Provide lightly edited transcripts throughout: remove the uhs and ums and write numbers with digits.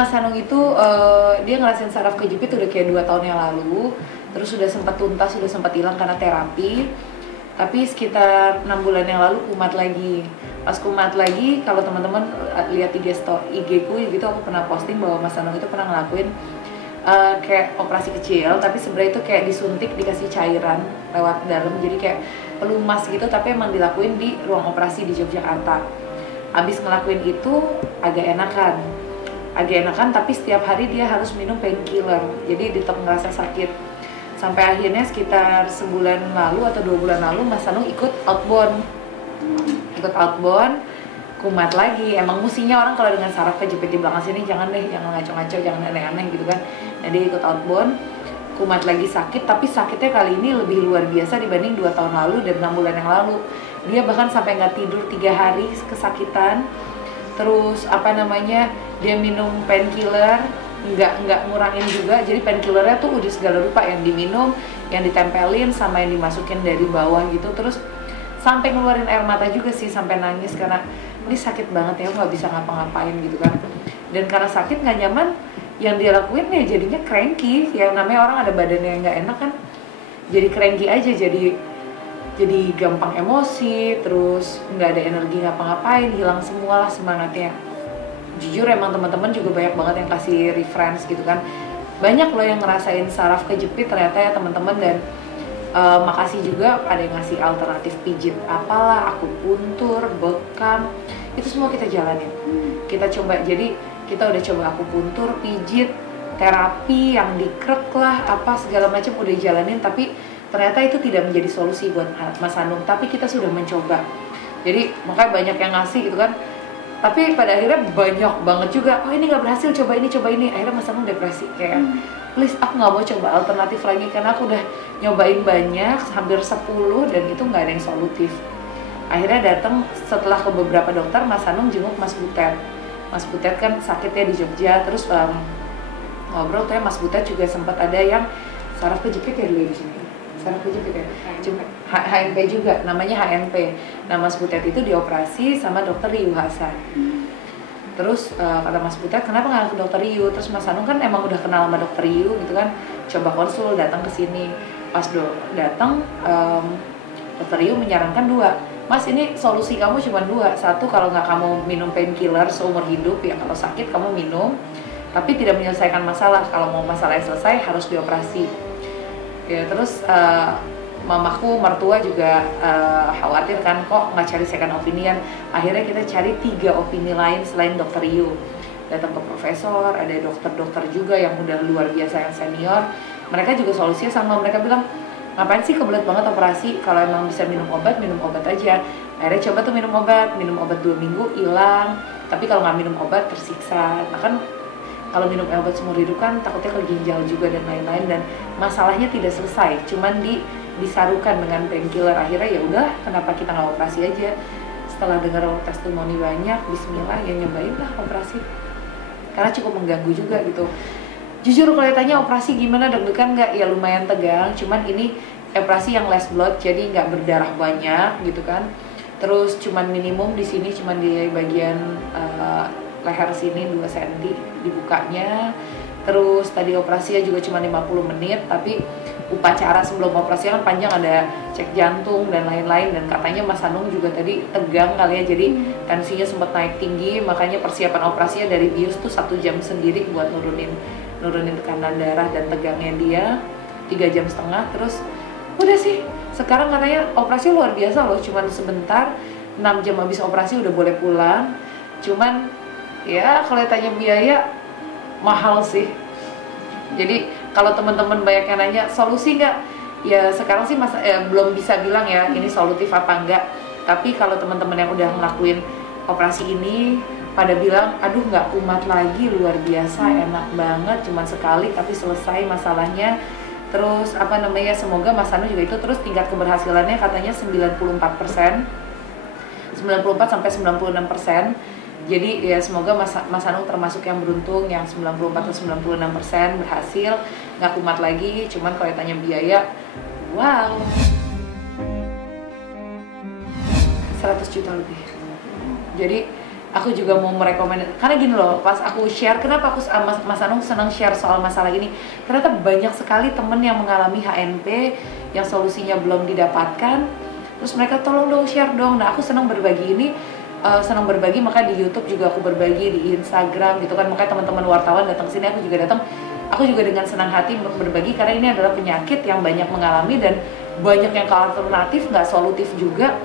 Mas Hanung itu dia ngerasain saraf kejepit udah kayak 2 tahun yang lalu. Terus sudah sempat tuntas, sudah sempat hilang karena terapi. Tapi sekitar 6 bulan yang lalu kumat lagi. Pas kumat lagi, kalau teman-teman lihat IG ku gitu, aku pernah posting bahwa Mas Hanung itu pernah ngelakuin kayak operasi kecil, tapi sebenarnya itu kayak disuntik, dikasih cairan lewat dalam, jadi kayak pelumas gitu, tapi emang dilakuin di ruang operasi di Yogyakarta. Abis ngelakuin itu agak enakan, tapi setiap hari dia harus minum painkiller, jadi tetap ngerasa sakit. Sampai akhirnya sekitar sebulan lalu atau 2 bulan lalu Mas Hanung ikut outbound, kumat lagi. Emang musinya orang kalau dengan saraf kejepit di belakang sini jangan ngaco-ngaco, jangan aneh-aneh gitu kan. Nah dia ikut outbound, kumat lagi sakit, tapi sakitnya kali ini lebih luar biasa dibanding 2 tahun lalu dan 6 bulan yang lalu. Dia bahkan sampai nggak tidur 3 hari kesakitan. Terus dia minum painkiller, nggak ngurangin juga, jadi painkillernya tuh udah segala rupa, yang diminum, yang ditempelin, sama yang dimasukin dari bawah gitu. Terus sampai ngeluarin air mata juga sih, sampai nangis karena ini sakit banget ya, nggak bisa ngapa-ngapain gitu kan. Dan karena sakit nggak nyaman, yang dia lakuin ya jadinya cranky. Yang namanya orang ada badannya yang nggak enak kan, jadi cranky aja, jadi gampang emosi, terus nggak ada energi ngapa-ngapain, hilang semua lah semangatnya. Jujur emang teman-teman juga banyak banget yang kasih reference gitu kan, banyak loh yang ngerasain saraf kejepit ternyata ya teman-teman. Dan makasih juga ada yang ngasih alternatif pijit apalah, akupuntur, bekam, itu semua kita jalanin, kita coba. Jadi kita udah coba akupuntur, pijit, terapi yang dikrek lah, apa segala macam udah jalanin, tapi ternyata itu tidak menjadi solusi buat Mas Hanung. Tapi kita sudah mencoba, jadi makanya banyak yang ngasih gitu kan. Tapi pada akhirnya banyak banget juga, oh ini nggak berhasil, coba ini. Akhirnya Mas Hanung depresi, kayak please aku nggak mau coba alternatif lagi karena aku udah nyobain banyak, hampir 10 dan itu nggak ada yang solutif. Akhirnya datang setelah ke beberapa dokter, Mas Hanung jenguk Mas Butet. Mas Butet kan sakitnya di Jogja, terus ngobrol tuh ya, Mas Butet juga sempat ada yang saraf kejepit ya dulu di sini. Saraf kejepit ya, cuma HNP juga, namanya HNP. Nah Mas Butet itu dioperasi sama dokter Riu Hasan. Terus kata Mas Butet, kenapa nggak ke dokter Riu? Terus Mas Hanung kan emang udah kenal sama dokter Riu gitu kan, coba konsul, datang ke sini. Pas datang, dokter Riu menyarankan 2. Mas, ini solusi kamu cuma 2. Satu, kalau nggak kamu minum painkiller seumur hidup ya, kalau sakit kamu minum, tapi tidak menyelesaikan masalah. Kalau mau masalahnya selesai harus dioperasi. Ya, terus mamaku, mertua juga khawatir kan, kok nggak cari second opinion. Akhirnya kita cari 3 opini lain selain dokter Riu. Datang ke profesor, ada dokter-dokter juga yang udah luar biasa, yang senior. Mereka juga solusinya sama, mereka bilang ngapain sih kebelet banget operasi, kalau emang bisa minum obat aja. Akhirnya coba tuh minum obat 2 minggu hilang, tapi kalau nggak minum obat tersiksa. Nah kan kalau minum obat seumur hidup kan takutnya ke ginjal juga dan lain-lain, dan masalahnya tidak selesai, cuman disarukan dengan painkiller. Akhirnya ya udah, kenapa kita nggak operasi aja? Setelah dengar testimoni banyak, bismillah ya nyobain lah operasi, karena cukup mengganggu juga gitu. Jujur kalau ditanya operasi gimana, deg-degan nggak? Ya lumayan tegang, cuman ini operasi yang less blood, jadi nggak berdarah banyak gitu kan. Terus cuman minimum di sini, cuman di bagian leher sini 2 cm dibukanya. Terus tadi operasinya juga cuma 50 menit, tapi upacara sebelum operasi kan panjang, ada cek jantung dan lain-lain. Dan katanya Mas Hanung juga tadi tegang kali ya, jadi tensinya sempat naik tinggi, makanya persiapan operasinya dari bius tuh 1 jam sendiri buat nurunin tekanan darah dan tegangnya dia, 3,5 jam. Terus udah sih, sekarang katanya operasi luar biasa loh, cuman sebentar, 6 jam habis operasi udah boleh pulang. Cuman ya kalau tanya biaya mahal sih. Jadi kalau teman-teman banyak yang nanya solusi nggak, ya sekarang sih belum bisa bilang ya ini solutif apa enggak. Tapi kalau teman-teman yang udah ngelakuin operasi ini pada bilang, aduh nggak kumat lagi, luar biasa, enak banget, cuman sekali tapi selesai masalahnya. Terus semoga Mas Hanung juga itu, terus tingkat keberhasilannya katanya 94%, 94-96%. Jadi ya semoga Mas Hanung termasuk yang beruntung, yang 94-96% berhasil, nggak kumat lagi. Cuman kalau ditanya biaya, wow, 100 juta lebih. Jadi aku juga mau merekomendasikan, karena gini loh, pas aku share, kenapa aku Mas Anung senang share soal masalah ini, ternyata banyak sekali temen yang mengalami HNP yang solusinya belum didapatkan, terus mereka tolong dong share dong. Nah aku senang berbagi ini, senang berbagi, maka di YouTube juga aku berbagi, di Instagram gitu kan, makanya teman-teman wartawan datang sini, aku juga datang, aku juga dengan senang hati berbagi, karena ini adalah penyakit yang banyak mengalami dan banyak yang ke alternatif, nggak solutif juga.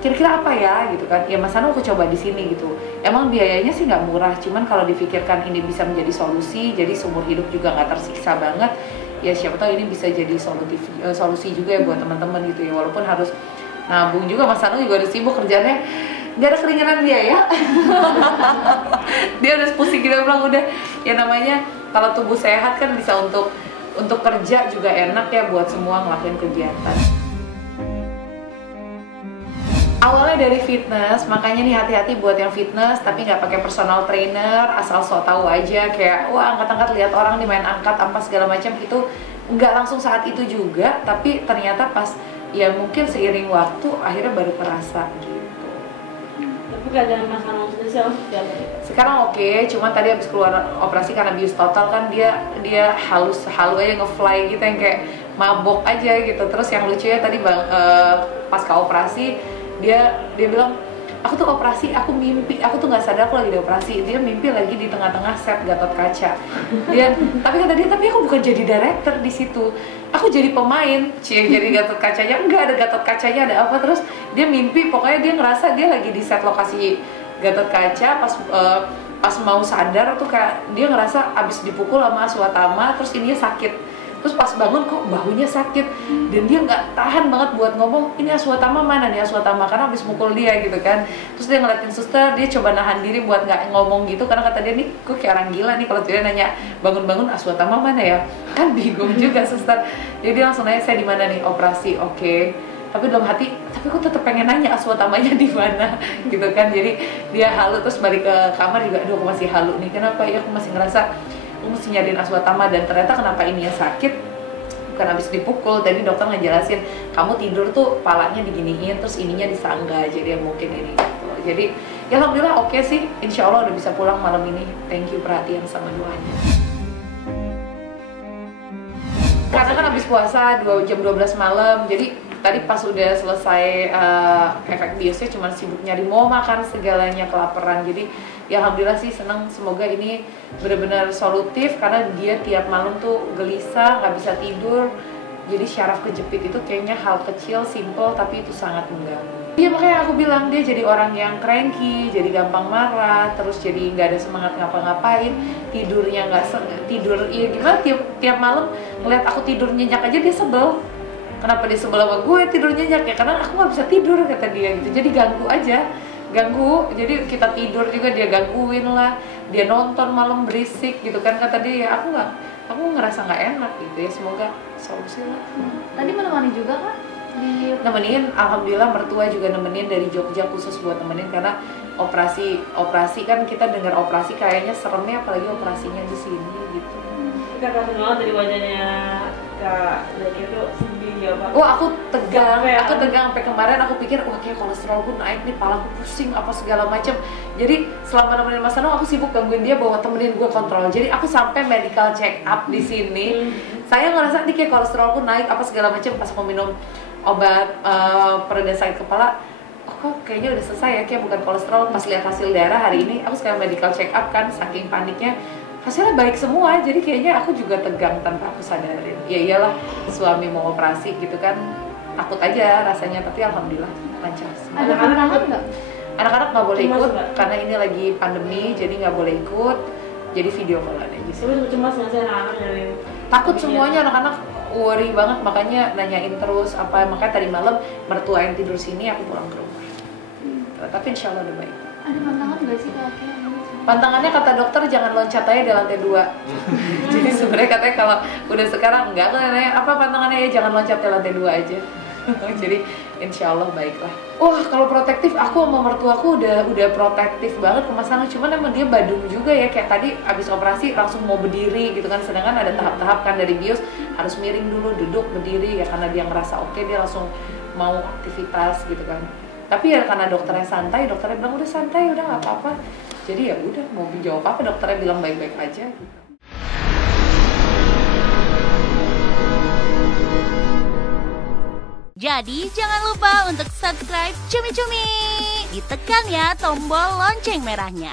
Kira-kira apa ya gitu kan, ya Mas Anu aku coba di sini gitu. Emang biayanya sih nggak murah, cuman kalau difikirkan ini bisa menjadi solusi, jadi seumur hidup juga nggak tersiksa banget, ya siapa tahu ini bisa jadi solusi juga ya buat teman-teman gitu ya, walaupun harus nabung juga. Mas Anu juga udah sibuk kerjanya, nggak ada keringanan dia ya. Dia udah pusing, kita bilang udah, ya namanya kalau tubuh sehat kan bisa untuk kerja juga enak ya buat semua ngelakuin kegiatan. Awalnya dari fitness, makanya nih hati-hati buat yang fitness tapi nggak pakai personal trainer, asal so tahu aja kayak wah angkat-angkat, lihat orang nih main angkat apa segala macam, itu nggak langsung saat itu juga, tapi ternyata pas ya mungkin seiring waktu akhirnya baru kerasa gitu. Tapi keadaan Mas Anung sendiri sekarang oke, cuma tadi habis keluar operasi karena bius total kan, dia halu aja ngefly gitu yang kayak mabok aja gitu. Terus yang lucunya tadi pas ke operasi dia bilang, aku tuh operasi, aku mimpi, aku tuh nggak sadar aku lagi di operasi. Dia mimpi lagi di tengah-tengah set Gatot Kaca. Tapi kata dia, tapi aku bukan jadi director di situ, aku jadi pemain. Jadi Gatot Kacanya enggak ada, Gatot Kacanya ada apa. Terus dia mimpi, pokoknya dia ngerasa dia lagi di set lokasi Gatot Kaca. Pas mau sadar tuh kayak dia ngerasa abis dipukul sama Aswatama, terus ininya sakit. Terus pas bangun kok bahunya sakit, dan dia nggak tahan banget buat ngomong, ini Aswatama mana nih Aswatama, karena habis mukul dia gitu kan. Terus dia ngeliatin suster, dia coba nahan diri buat nggak ngomong gitu, karena kata dia nih, gue kayak orang gila nih kalau dia nanya bangun-bangun Aswatama mana ya, kan bingung juga suster. Jadi dia langsung nanya, saya di mana nih, operasi, oke. Tapi dalam hati, tapi aku tetap pengen nanya Aswatamanya di mana gitu kan. Jadi dia halu, terus balik ke kamar juga, aduh aku masih halu nih, kenapa ya, aku masih ngerasa aku mesti nyariin Aswatama. Dan ternyata kenapa ininya sakit, bukan habis dipukul, tadi dokter ngejelasin kamu tidur tuh palanya diginiin, terus ininya disangga, jadi mungkin ini gitu. Jadi ya alhamdulillah oke sih, insya Allah udah bisa pulang malam ini. Thank you perhatian sama doanya. Karena kan habis puasa jam 12 malam, jadi tadi pas udah selesai efek biusnya cuma sibuk nyari mau makan segalanya, kelaparan. Jadi ya alhamdulillah sih seneng, semoga ini benar-benar solutif, karena dia tiap malam tuh gelisah, nggak bisa tidur. Jadi syaraf kejepit itu kayaknya hal kecil, simple, tapi itu sangat mengganggu. Iya makanya aku bilang dia jadi orang yang cranky, jadi gampang marah, terus jadi nggak ada semangat ngapa-ngapain, tidurnya nggak tidur, iya gimana, tiap malam ngeliat aku tidur nyenyak aja dia sebel. Kenapa dia sebel sama gue tidur nyenyak ya? Karena aku nggak bisa tidur kata dia gitu. Jadi ganggu aja, ganggu. Jadi kita tidur juga dia gangguin lah. Dia nonton malam berisik gitu kan, kata dia. Aku ngerasa nggak enak gitu ya. Semoga solusi lah. Tadi menemani juga kan? Nemenin, alhamdulillah mertua juga nemenin dari Jogja khusus buat nemenin, karena operasi kan kita dengar operasi kayaknya seremnya, apalagi operasinya di sini gitu. Kakak kenal dari wajahnya Kak Zaki itu sedih ya Pak? Wah aku tegang sampai kemarin aku pikir wah kayak kolesterol gue naik nih, palaku pusing apa segala macam. Jadi selama nemenin Mas Anung aku sibuk gangguin dia bahwa temenin gue kontrol. Jadi aku sampai medical check up di sini. Saya ngerasa nih kayak kolesterolku naik apa segala macam. Pas aku minum obat pereda sakit kepala, kok kayaknya udah selesai ya, kayak bukan kolesterol. Pas lihat hasil darah hari ini, aku sekarang medical check up kan, saking paniknya hasilnya baik semua, jadi kayaknya aku juga tegang tanpa aku sadarin. Ya iyalah, suami mau operasi gitu kan, takut aja rasanya, tapi alhamdulillah lancar. Ada anak-anak nggak? Anak-anak nggak boleh ikut karena ini lagi pandemi, jadi nggak boleh ikut. Jadi video call aja sih. Tapi cemas nggak sih anak-anak dari? Takut semuanya, anak-anak worry banget, makanya nanyain terus apa. Makanya tadi malam mertua yang tidur sini, aku pulang ke rumah. Tapi insya Allah udah baik. Ada pantangan nggak sih kakek? Pantangannya kata dokter jangan loncat aja di lantai 2. Jadi sebenarnya katanya kalau udah sekarang enggak, aku nanya apa pantangannya, ya jangan loncat di lantai 2 aja. Jadi insya Allah baiklah. Wah kalau protektif, aku sama mertuaku udah protektif banget ke Mas Anung. Cuman emang dia badung juga ya, kayak tadi abis operasi langsung mau berdiri gitu kan. Sedangkan ada tahap-tahap kan, dari bius harus miring dulu, duduk, berdiri ya, karena dia ngerasa oke, dia langsung mau aktivitas gitu kan. Tapi ya karena dokternya santai, dokternya bilang udah santai, udah nggak apa-apa. Jadi ya udah, mau jawab apa, dokternya bilang baik-baik aja gitu. Jadi jangan lupa untuk subscribe Cumi Cumi. Ditekan ya tombol lonceng merahnya.